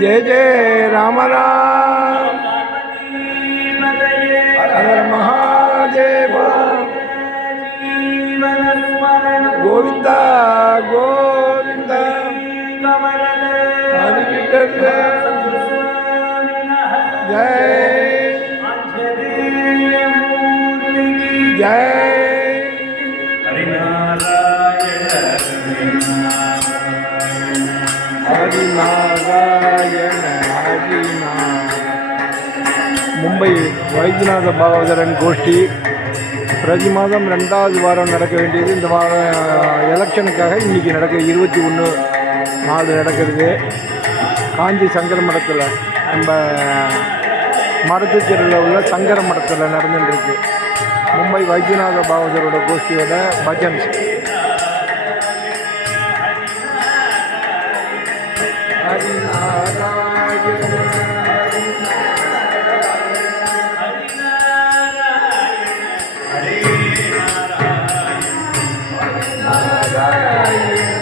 जय जय राम राम हर महादेव गोविंदा गोविंदा हरि जय जय हरिनारायण மும்பை வைத்தியநாத பாகவதரன் கோஷ்டி பிரதி மாதம் 2வது வாரம் நடக்க வேண்டியது இந்த வாரம் எலெக்ஷனுக்காக இன்றைக்கி நடக்குது. 21/4 நடக்கிறது. காஞ்சி சங்கர மடத்தில் நம்ம மருத்துவத்தில் உள்ள சங்கர மடத்தில் நடந்துட்டுருக்கு. மும்பை வைத்தியநாத பாகவதரோட கோஷ்டியோட பஜன். Hare Narayana